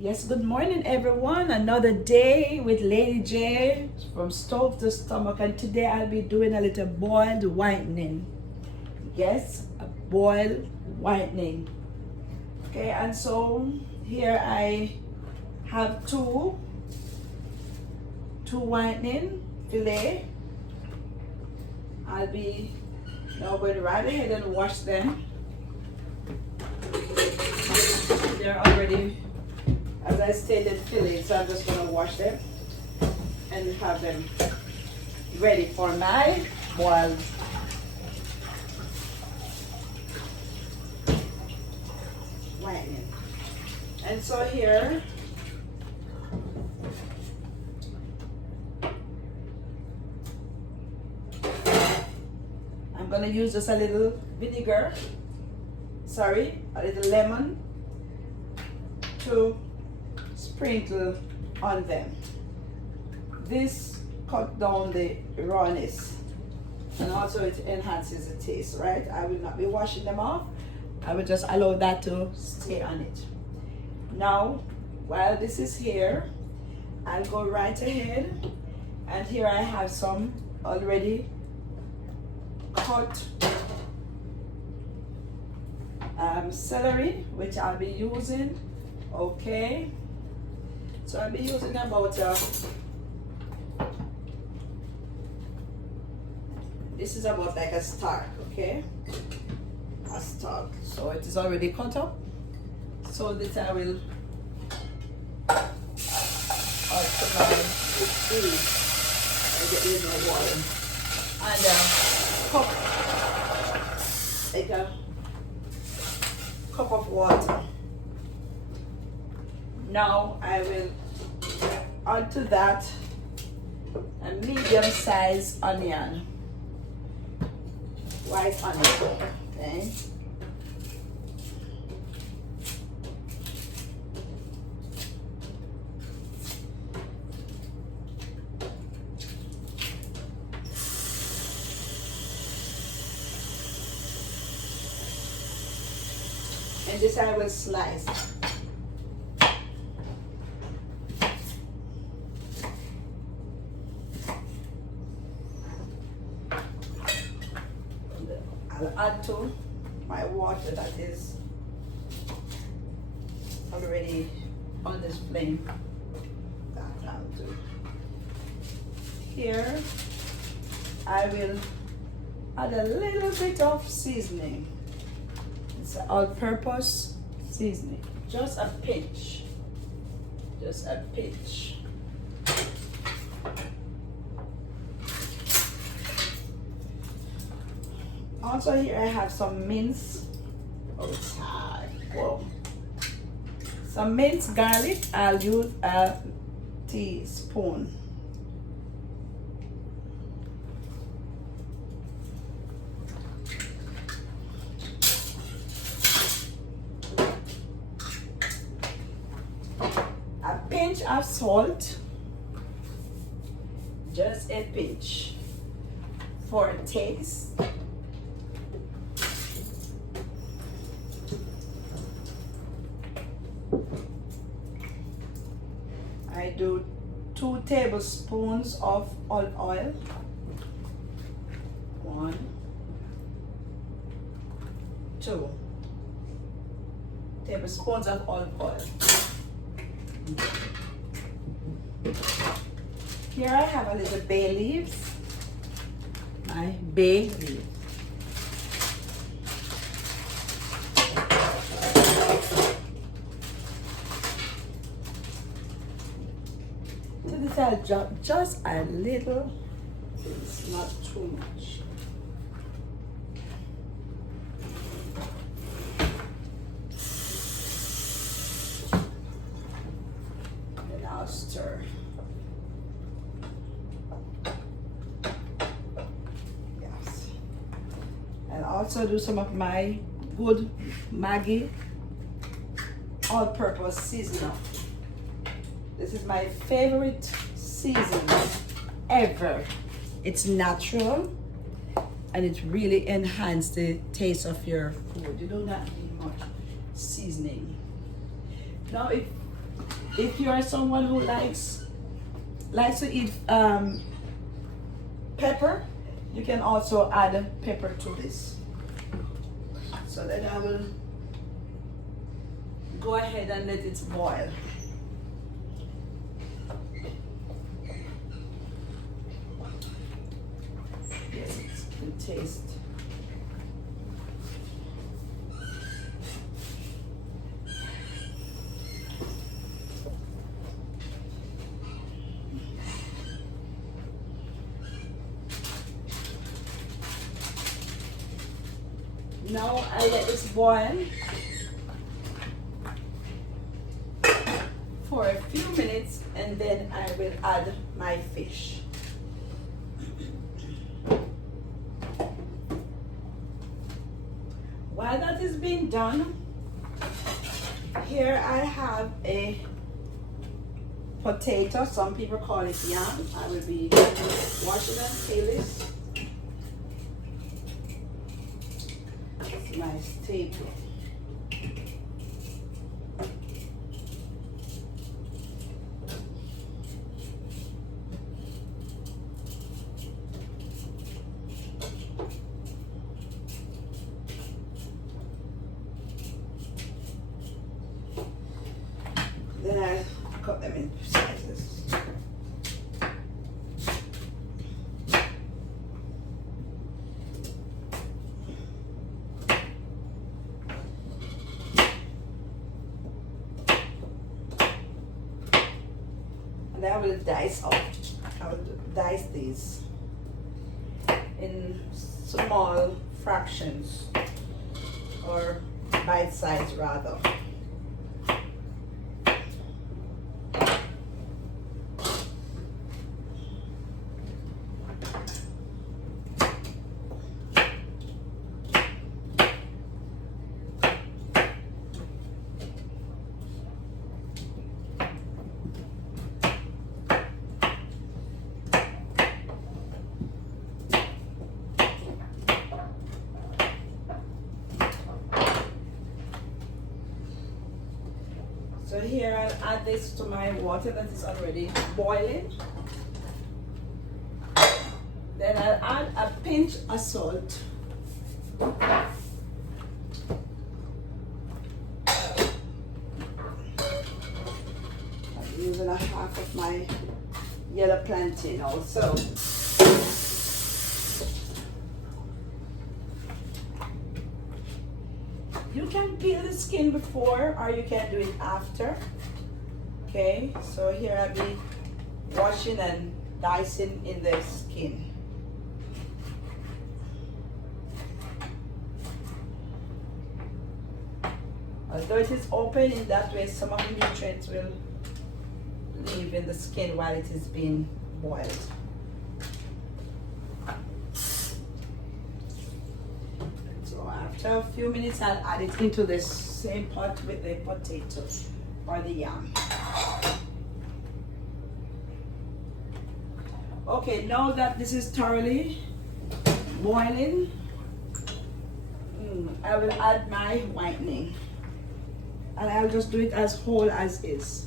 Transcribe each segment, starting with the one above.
Yes, good morning everyone. Another day with Lady J from stove to stomach, and today I'll be doing a little boiled whitening. Yes, a boiled whitening. Okay, and so here I have two whitening fillet. I'll be now going right ahead and wash them. They're already, as I stated, fillet, so I'm just going to wash them and have them ready for my boiled whitening. And so here I'm going to use just a little vinegar, a little lemon to sprinkle on them. This cut down the rawness and also it enhances the taste, right? I will not be washing them off. I will just allow that to stay on it. Now, while this is here, I'll go right ahead, and here I have some already cut celery, which I'll be using. Okay, so I'll be using about this is about like a stalk, okay, a stalk. So it is already cut up, so this I will also I get a little water and like a cup of water. Now I will add to that a medium-sized onion, white onion, okay. And this I will slice. I'll add to my water that is already on this flame. That I'll do. Here I will add a little bit of seasoning. It's all-purpose seasoning. Just a pinch. Just a pinch. Also here I have some minced, some minced garlic. I'll use a teaspoon. A pinch of salt, just a pinch for a taste. I do 2 tablespoons of olive oil. 1, 2 tablespoons of olive oil. Here I have a little bay leaves. My bay leaf. I'll drop just a little, it's not too much. And I'll stir. Yes. And also do some of my good Maggi all-purpose seasoning. This is my favorite seasoning ever. It's natural and it really enhances the taste of your food. You do not need much seasoning. Now if if you are someone who likes to eat pepper, you can also add pepper to this. So then I will go ahead and let it boil. Yes, it's good taste. Now I let this boil for a few minutes and then I will add my fish. While that is being done, here I have a potato, some people call it yam. I will be washing and peel this. My staple. Then I cut them in slices. And I will dice up. I will dice these in small fractions or bite size rather. So here I'll add this to my water that is already boiling. Then I'll add a pinch of salt. I'm using a half of my yellow plantain also. You can peel the skin before or you can do it after. Okay, so here I'll be washing and dicing in the skin. Although it is open, in that way some of the nutrients will leave in the skin while it is being boiled. After a few minutes, I'll add it into this same pot with the potatoes or the yam. Okay, now that this is thoroughly boiling, I will add my whitening. And I'll just do it as whole as is.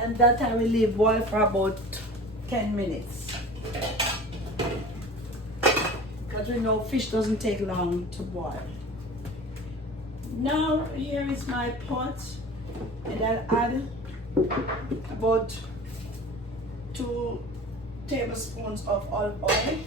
And that I will leave boil for about 10 minutes. Because we know fish doesn't take long to boil. Now here is my pot, and I'll add about 2 tablespoons of olive oil.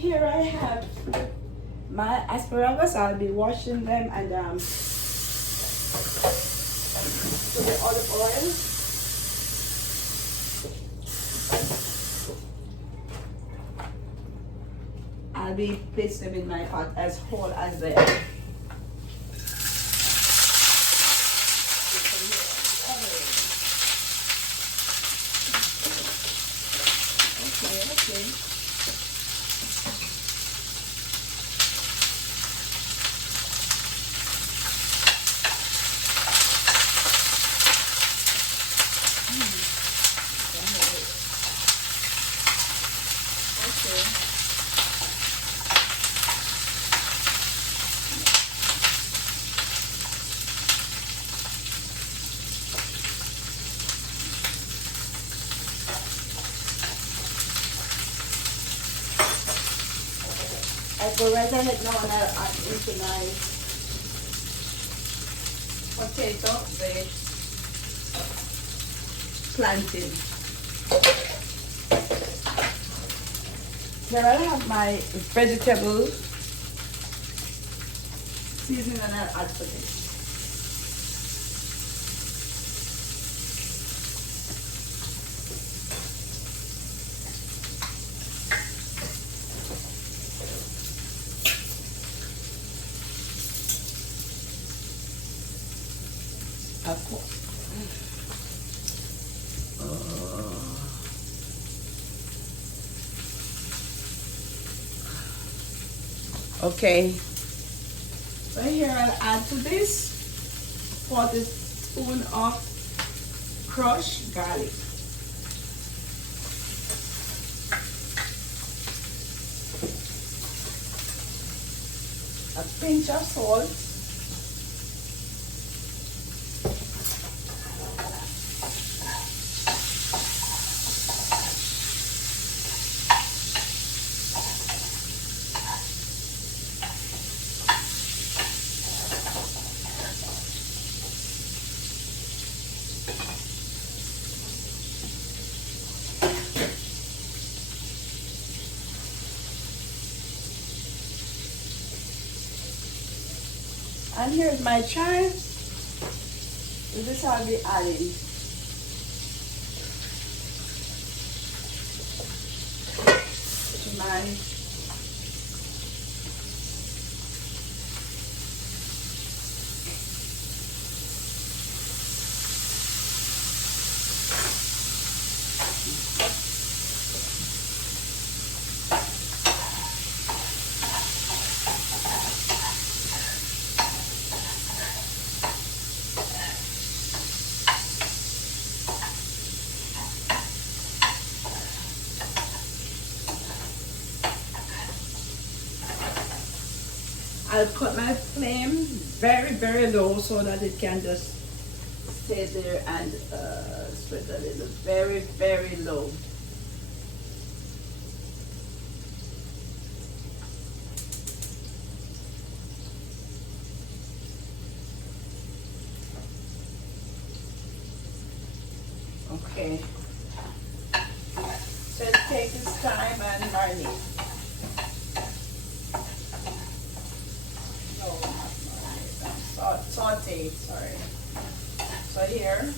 here I have my asparagus. I'll be washing them and put the olive oil. I'll be placing them in my pot as whole as they are. Okay. I go right ahead now and I'll add into my potato, the plantain. Here I have my vegetable seasoning and I'll add to this. Of course. Okay. So here I'll add to this 1 teaspoon of crushed garlic. A pinch of salt. And here's my chives. So this I'll be adding. To my I'll put my flame very, very low so that it can just stay there and spread a little. Very, very low. Okay. So take this time and marinate. Saute, sorry. So here,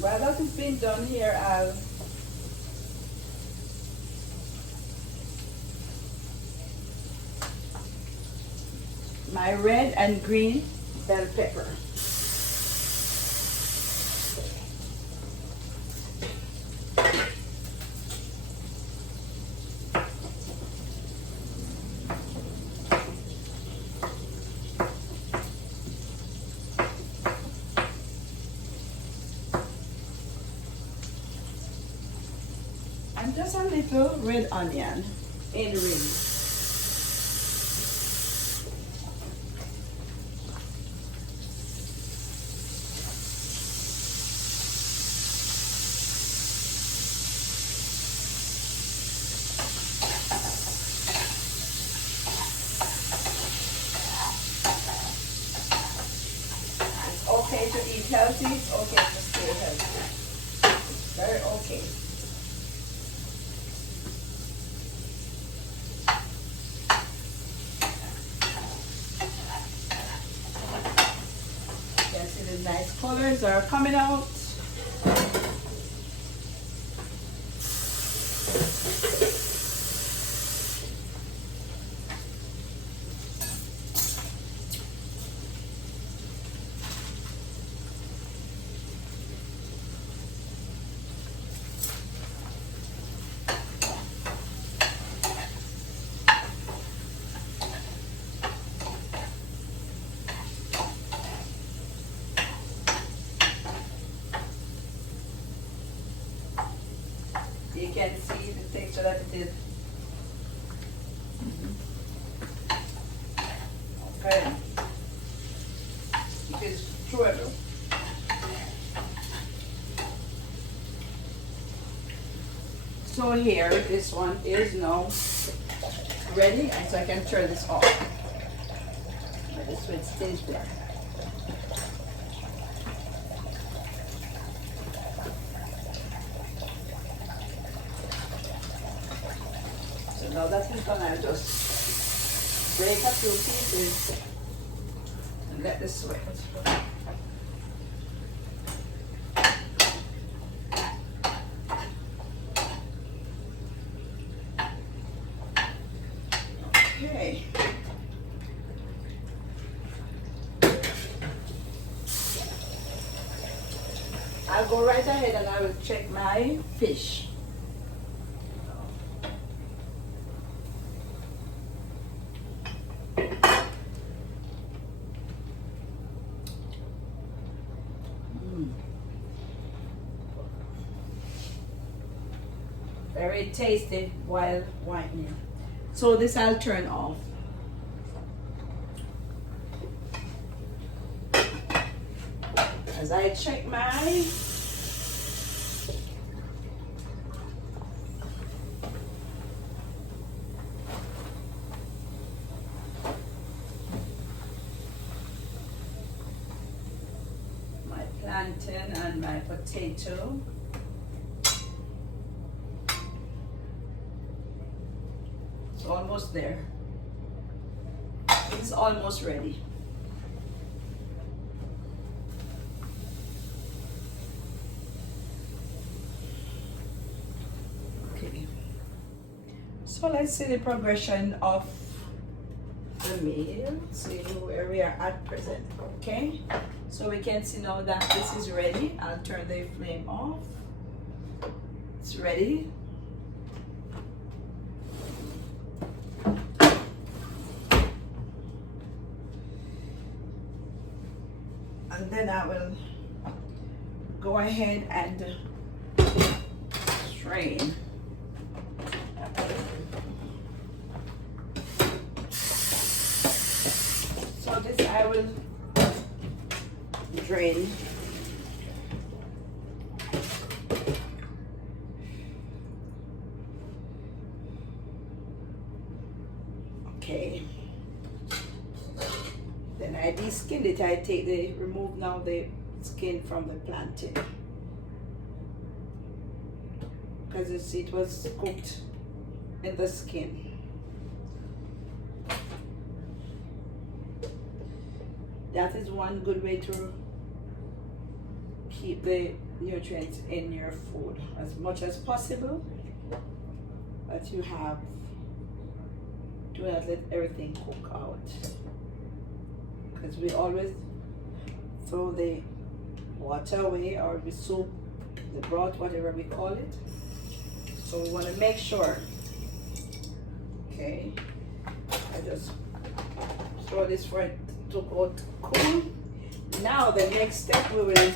while that is being done here, I'll my red and green bell pepper. And just a little red onion in ring. It's okay to eat healthy, it's okay to stay healthy. It's very okay. Colors are coming out. You can see the texture that it is. Okay. It is chewable. So here, this one is now ready, and so I can turn this off. This way it stays there. So now that is done, I'll just break a few pieces and let this sweat. Okay. I'll go right ahead and I will check my fish. Very tasty while whitening. So this I'll turn off. As I check my plantain and my potato. It's almost there. It's almost ready. Okay. So let's see the progression of the meal. See where we are at present. Okay. So we can see now that this is ready. I'll turn the flame off. It's ready. And then I will go ahead and strain. So this I will drain. Okay. Then I de-skinned it. I remove now the skin from the plantain. Because you see it was cooked in the skin. That is one good way to keep the nutrients in your food as much as possible, that you have. Do not let everything cook out, because we always throw the water away, or the soup, the broth, whatever we call it. So we want to make sure. Okay, I just throw this for it to go cool. Now the next step, we will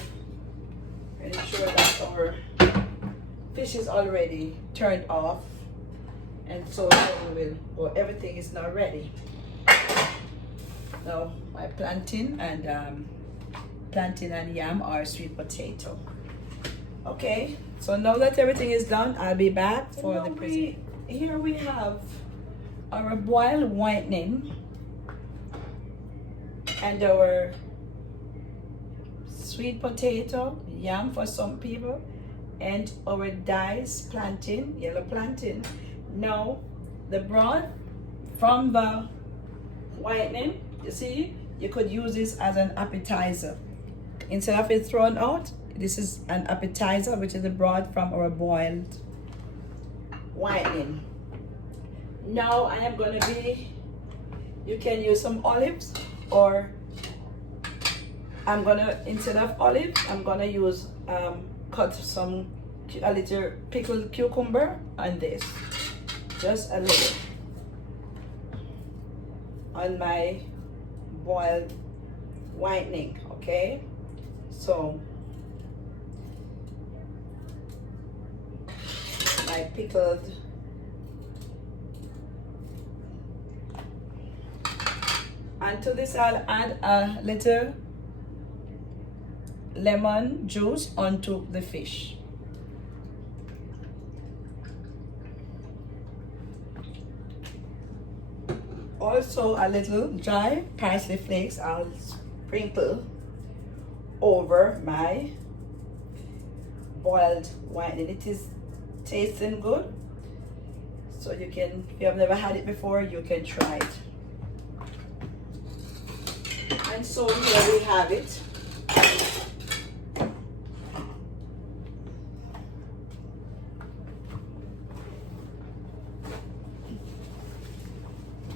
ensure that our fish is already turned off, and so we will go. Everything is now ready. Now my plantain and yam or sweet potato. Okay, so now that everything is done, I'll be back for the presentation. Here we have our boiled whitening and our sweet potato, yam for some people, and our diced plantain, yellow plantain. Now the broth from the whitening, you see, you could use this as an appetizer. instead of it thrown out, this is an appetizer, which is the broth from our boiled whitening. Now I am going to be, you can use some olives, or I'm going to, instead of olives, I'm going to use cut a little pickled cucumber on this, just a little, on my boiled whitening. Okay, so my pickled and to this I'll add a little lemon juice onto the fish. Also a little dry parsley flakes I'll sprinkle over my boiled whitening. It is tasting good, so you can, if you have never had it before, you can try it. And so here we have it.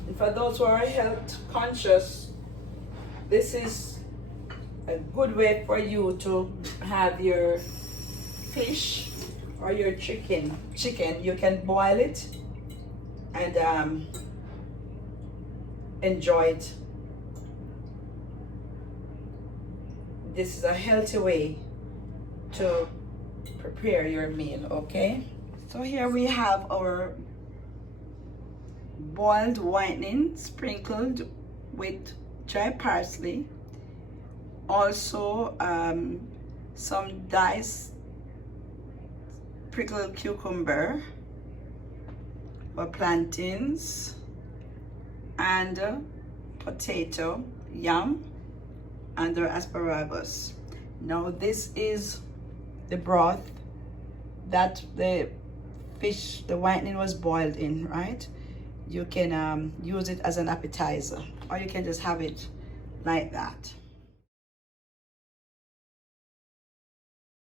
And for those who are health conscious, this is a good way for you to have your fish or your chicken. You can boil it and enjoy it. This is a healthy way to prepare your meal. Okay, so here we have our boiled whitening sprinkled with dry parsley, also some diced pickled cucumber or plantains, and potato, yam, and the asparagus. Now this is the broth that the fish, the whitening, was boiled in, right? You can use it as an appetizer, or you can just have it like that.